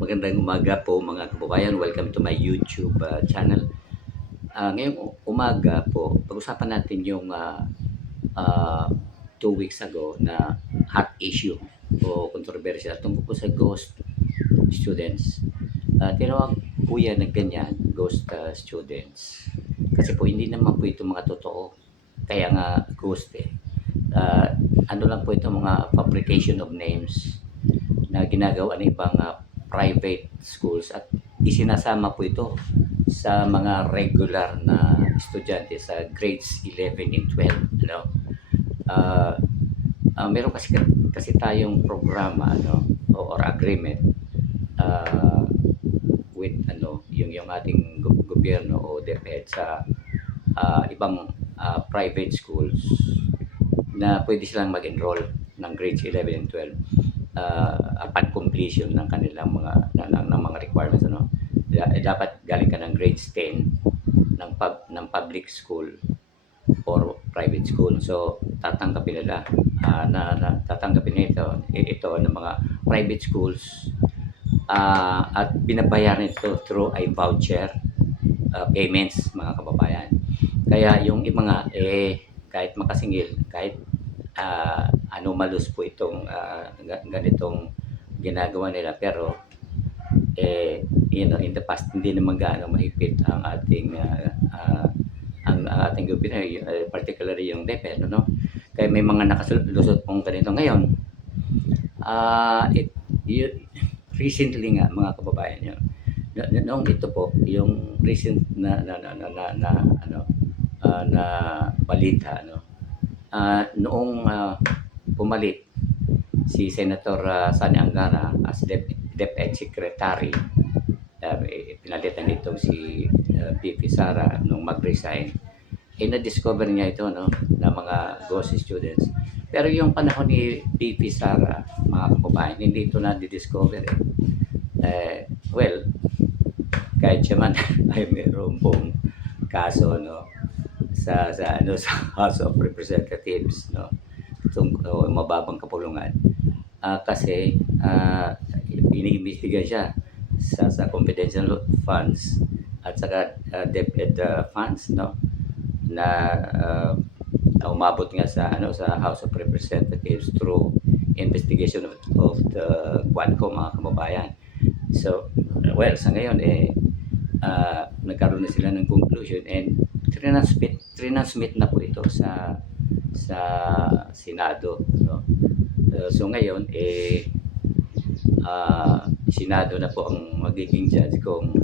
Magandang umaga po mga kababayan. Welcome to my YouTube channel. Ngayong umaga po, pag-usapan natin yung 2 weeks ago na hot issue o controversial tungkol po sa ghost students. Tinawag po yan na ganyan, ghost students. Kasi po hindi naman po ito mga totoo. Kaya nga ghost eh. Uh, ano lang po ito mga fabrication of names na ginagawa ng ibang private schools at isinasama po ito sa mga regular na estudyante sa grades 11 and 12. Uh, Meron kasi tayong programa or agreement uh, with yung ating gobyerno o DepEd sa ibang private schools na pwede silang mag-enroll ng grades 11 and 12 upon completion ng kanilang ng mga requirements dapat galing ka ng grades 10 ng public school or private school. So tatanggapin nila tatanggapin ito ng mga private schools at binabayaran ito through a voucher payments mga kababayan. Kaya yung iba nga kahit makasingil, kahit anomalous po itong ganitong ginagawa nila, pero in the past hindi naman gaano mahigpit ang ating gobyerno, particularly yung DepEd, kaya may mga nakalusot pong ganito ngayon. Recently nga mga kababayan nyo, noong ito po yung recent na balita noong pumalit si Senator Sani Angara as DepEd Secretary, pinalitan nitong si BP Sara nung mag-resign, na-discover niya ito na mga ghost students. Pero yung panahon ni BP Sara, mga kababayan, hindi ito na-discover well, kahit siya man ay mayroon pong kaso sa House of Representatives mababang kapulungan kasi iniimbestiga siya sa confidential funds at saka DepEd funds na umabot nga sa House of Representatives through investigation of the Quadcom, mga kababayan. So well, sa ngayon nagkaroon na sila ng conclusion and trinasmit na po ito sa Senado, so ngayon Senado na po ang magiging judge kung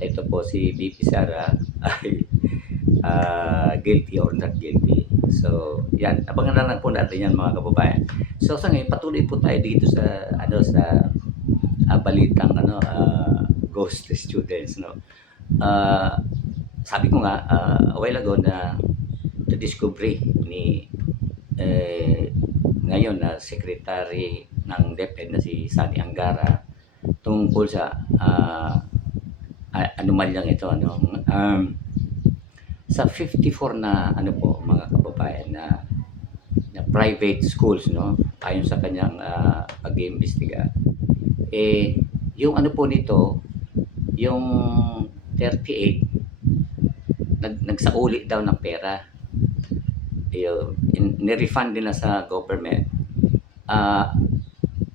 ito po si BP Sara ay guilty or not guilty. So yan, abangan na lang po natin yan mga kababayan. So sa ngayon patuloy po tayo dito sa balitang ghost students. Sabi ko nga a while ago na discovery ni ngayon na secretary ng DepEd na si Sani Angara tungkol sa anomalyang ito sa 54 na po mga kababayan na private schools ayon sa kanyang pag-iimbestiga, yung po nito, yung 38 nagsauli daw ng pera, ni-refund nila sa government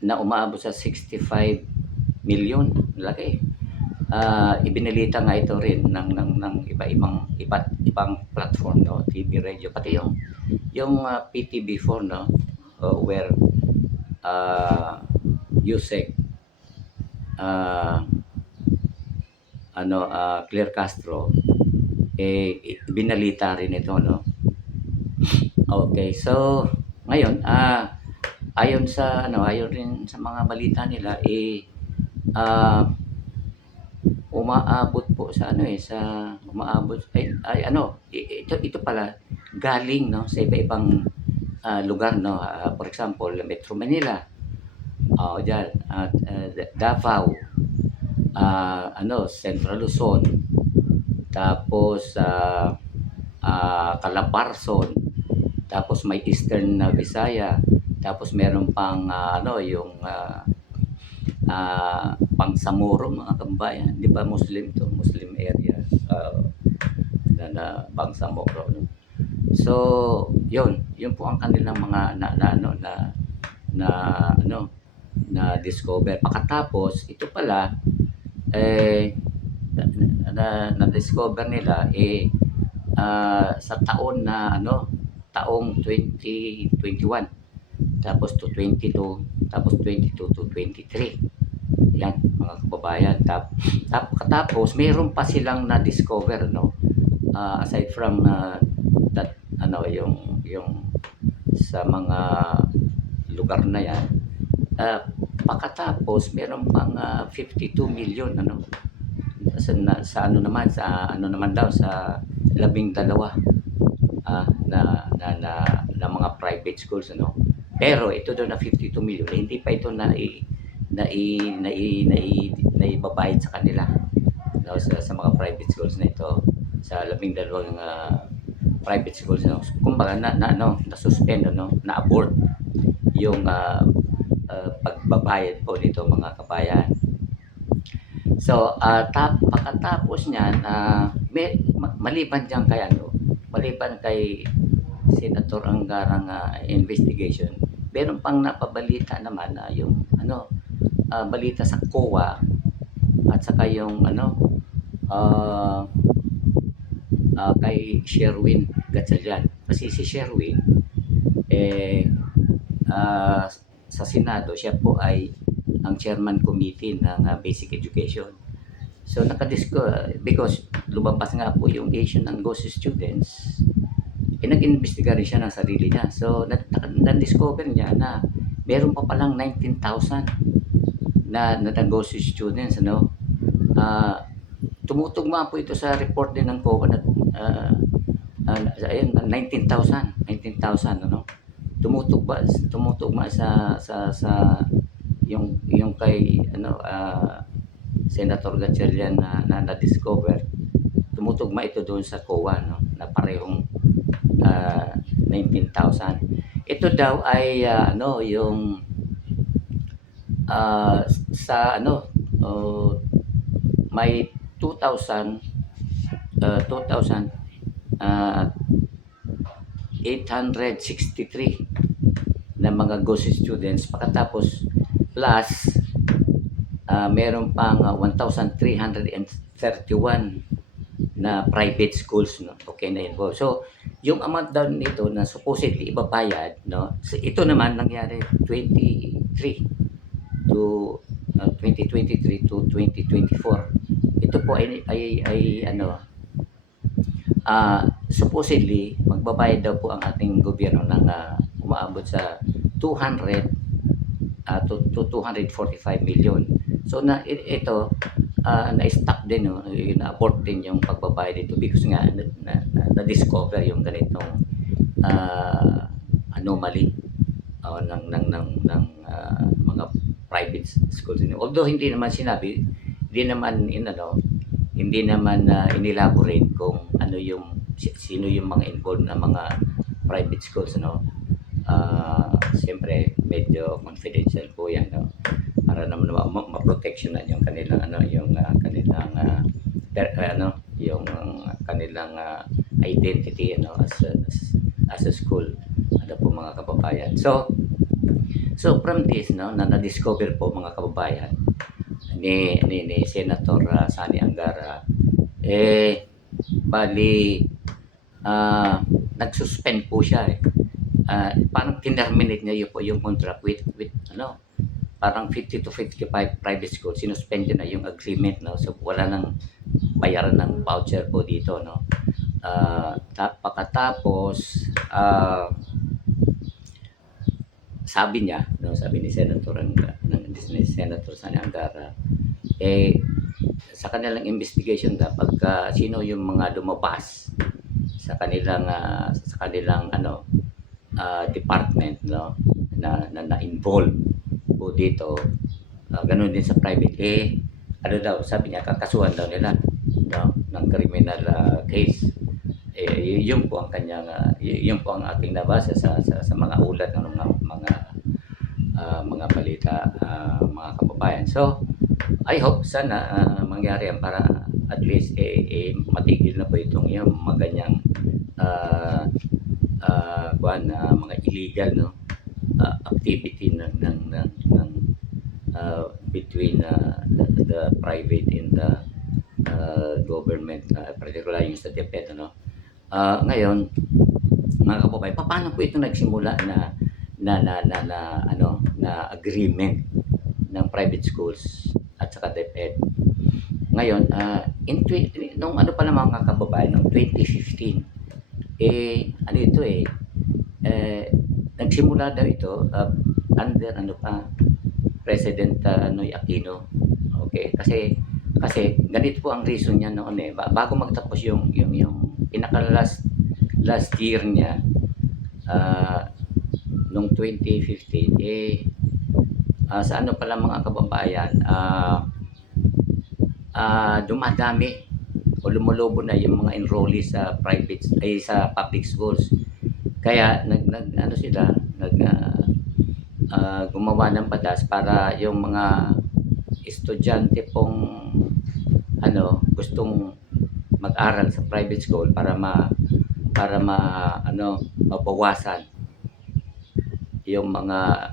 na umaabot sa 65 million. Laki. Ibinalita nga ito rin ng iba't ibang platform, TV, radio, pati yung PTV4 where Yusek Claire Castro binalita rin ito Okay, so ngayon ayon rin sa mga balita nila umaabot po sa ito pala galing sa iba-ibang lugar for example Metro Manila, diyan at Davao, Central Luzon, tapos Calabarzon, tapos may Eastern Visaya, tapos meron pang yung Bangsamoro mga kababayan, 'di ba Muslim 'to, Muslim area, na Bangsamoro 'no. So, 'yun po ang kanilang mga na ano, na-discover. Pagkatapos ito pala, eh, na-discover nila, sa taon na ano, taong 2021, tapos to 22, tapos 22 to 23. Yan mga kababayan. Katapos meron pa silang na-discover, no? Aside from that ano yung sa mga lugar na yan, pagkatapos meron pang 52 million ano sa ano naman, daw sa 12 na mga private schools ano. Pero ito daw na 52 million, hindi pa ito naibabayad sa kanila, no, sa mga private schools na ito, sa 12 private schools, no. Kumbaga na-suspend, no, na-abort yung pagbabayad po nito mga kabayan. So, pagkatapos niyan, maliban diyan kay maliban kay Senator Angarang investigation, meron pang napabalita naman na yung balita sa COA at saka yung kay Sherwin Gatchalian. Kasi si Sherwin, sa Senado, siya po ay ang chairman committee ng basic education. So because lumabas nga po yung issue ng ghost students, nag-imbestiga rin siya ng sarili niya. So na-discover niya na meron pa palang 19,000 na ghost students, ano. Tumutugma po ito sa report din ng COA na ayun, 19,000 ano. Tumutugma sa yung kay Senator Gatchalian na discover. Tumutugma ito doon sa COA, no, na parehong 19,000. Ito daw ay yung sa may 2,863 na mga ghost students. Pagkatapos plus meron pang 1,331 na private schools, no, okay na yun po. So yung amount daw nito na supposedly ibabayad, no, ito naman nangyari 2023 to 2024. Ito po ay supposedly magbabayad daw po ang ating gobyerno ng umaabot sa 200 to 245 million. So ito na-stop din, no, na-abort din yung pagbabayad dito because nga na-discover yung ganitong anomaly ng mga private schools. Although hindi naman sinabi, hindi naman inelaborate kung sino yung mga involved na mga private schools, no. Siyempre medyo confidential po yan, no, para naman ma-protectionan yung kanilang yung kanilang identity, as a school, po mga kababayan. So from this, no, na-discover po mga kababayan ni Senator Sani Angara, bali nag-suspend po siya, parang tinerminate niya yung contract with parang 50 to 55 private schools. Sinuspend niya na yung agreement, no. So wala nang bayaran ng voucher po dito, no. Pagkatapos sabi niya, no, sabi ni Senator Sani Angara, sa kanilang investigation kapag sino yung mga lumabas sa kanilang department, no, na involved po dito, ganun din sa private, sabi niya, kakasuhan daw nila, no, ng criminal case. Yun po ang kanyang yun po ang ating nabasa sa mga ulat ng mga balita, mga kababayan. So I hope sana mangyari yan para at least matigil na po itong yung mga ganyang ah, mga illegal, no, activity ng between the private and the government, particularly yung sa DepEd, ano. Ngayon, mga kababayan, paano po ito nagsimula na agreement ng private schools at saka DepEd? Ngayon, nung ano pa naman mga kababayan, noong 2015, ano ito nagsimula daw ito under ano pa, President Noy Aquino. Okay, kasi ganito po ang reason niya noon bago magtapos yung pinaka last year niya, ah, nung 2015 sa ano pala mga kababayan, dumadami o lumulubo na yung mga enrollees sa sa public schools. Kaya ano sila, gumawa ng batas para yung mga estudyante pong gustong mag-aral sa private school para mabawasan yung mga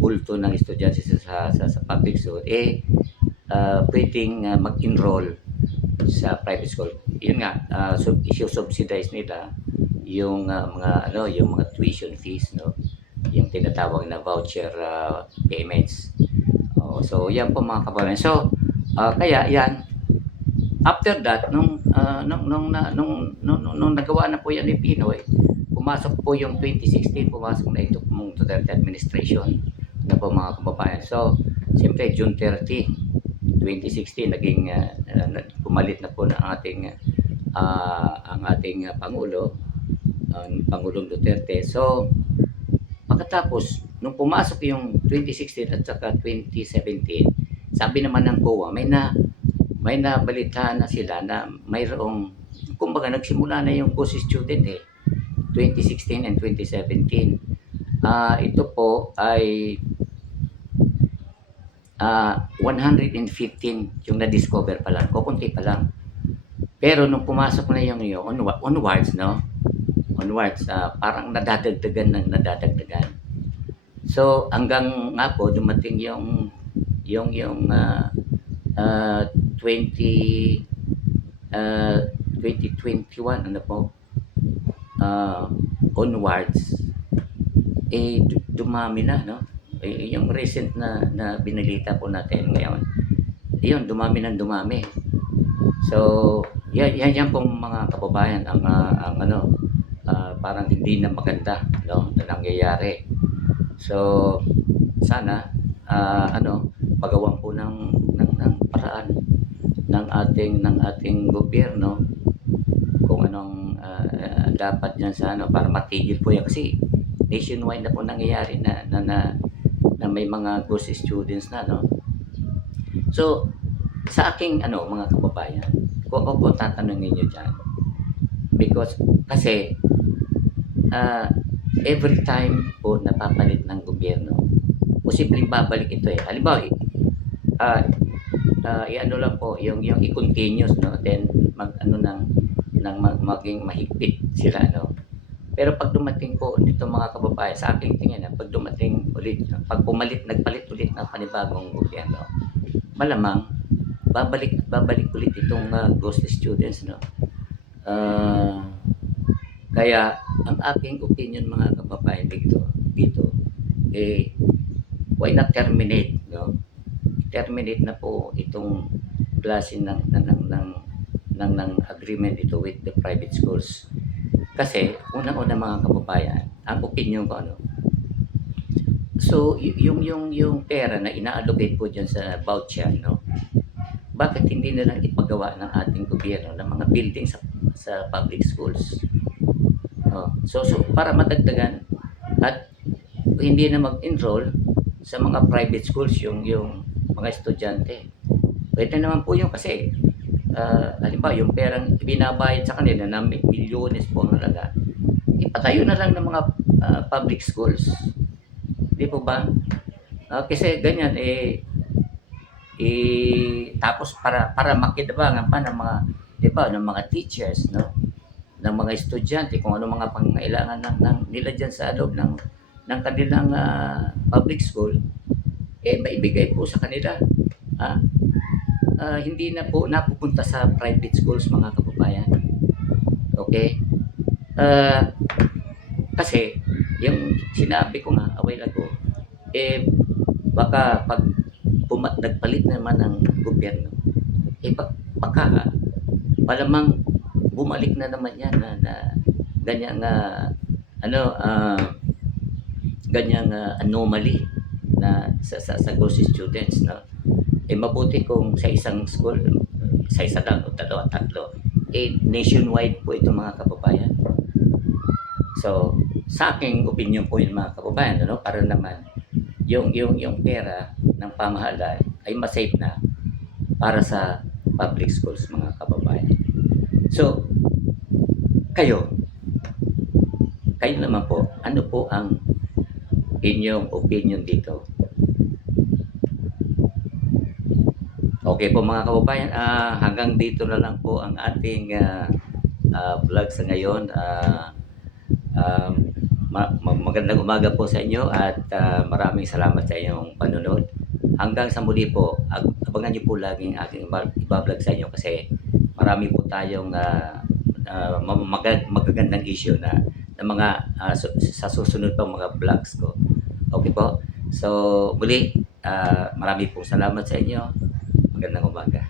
bulto ng estudyante sa public school, pwedeng mag-enroll sa private school. Yun nga, i-subsidize nila yung mga tuition fees, no, yung tinatawag na voucher payments. So yan po mga kababayan. So kaya yan, after that, nung nagawa na po yan ni Pinoy, pumasok po yung 2016, pumasok na ito pong Duterte administration na po mga kababayan. So siyempre June 30, 2016 naging pumalit na po ng ang ating Pangulo, ang Pangulong Duterte. So pagkatapos nung pumasok yung 2016 at saka 2017, sabi naman ng COA, may nabalitaan na sila na mayroong, kumbaga nagsimula na yung ghost student 2016 and 2017. Ito po ay 115 yung na-discover pa lang, kukunti pa lang. Pero nung pumasok na yung onwards, no? Onwards, parang nadadagdagan. So hanggang nga po dumating yung 2021 ano po, onwards, dumami na, no? Yung recent na binalita po natin ngayon, yun, dumami. So yan pong mga kababayan ang parang hindi na maganda, no, na nangyayari. So sana pagawan po ng paraan ng ating gobyerno kung anong dapat niyan sa para matigil po yan, kasi nationwide na po nangyayari na may mga ghost students na, no. So sa aking mga kababayan, kung ako po tatanungin niyo diyan, because kasi every time po napapalit ng gobyerno, posibleng babalik ito halimbawa i-ano lang po yung i-continuous, no, then maging mahigpit sila, no. Pero pag dumating po dito mga kababayan, sa aking tingin pag dumating ulit, pag nagpalit ulit ng panibagong gobyerno, malamang babalik ulit itong ghost students, no. Kaya ang aking opinion mga kababayan dito why not terminate, no? Terminate na po itong klase ng agreement ito with the private schools. Kasi unang-una mga kababayan, ang opinion ko so yung pera na ina-allocate po diyan sa voucher, no, bakit hindi na lang ipagawa ng ating gobyerno ng mga building sa public schools? So para madagdagan at hindi na mag-enroll sa mga private schools yung mga estudyante. Pwede naman po yun kasi halimbawa yung perang binabayad sa kanila na milyones po ang halaga, ipatayo na lang ng mga public schools. Di po ba? Kasi ganyan Tapos para makinabangan pa ng mga, 'di ba, ng mga teachers, no, ng mga estudyante kung ano mga pangangailangan ng nila diyan sa loob ng kanilang public school, maibigay po sa kanila. Ah, Hindi na po napupunta sa private schools, mga kababayan. Okay? Ah, Kasi yung sinabi ko nga a while ago, baka 'pag nagpalit naman ng gobyerno, baka malamang bumalik na naman 'yan na ganyang, ano, ganyang, anomaly na sa ghost students, 'no. Mabuti kung sa isang school, sa isa lang o dalawa, tatlo, nationwide po ito, mga kababayan. So, sa aking opinion po yun, mga kababayan, ano, para naman yung pera ng pamahalaan ay ma-save na para sa public schools, mga kababayan. So, kayo, kayo naman po, ano po ang inyong opinion dito? Okay po, mga kababayan, hanggang dito na lang po ang ating vlog sa ngayon. Um, Magandang umaga po sa inyo at maraming salamat sa inyong panonood. Hanggang sa muli po, abangan niyo po laging aking iba-vlog sa inyo kasi marami po tayong magagandang issue na mga sa susunod pang mga vlogs ko. Okay po? So, muli, marami po salamat sa inyo. Magandang umaga.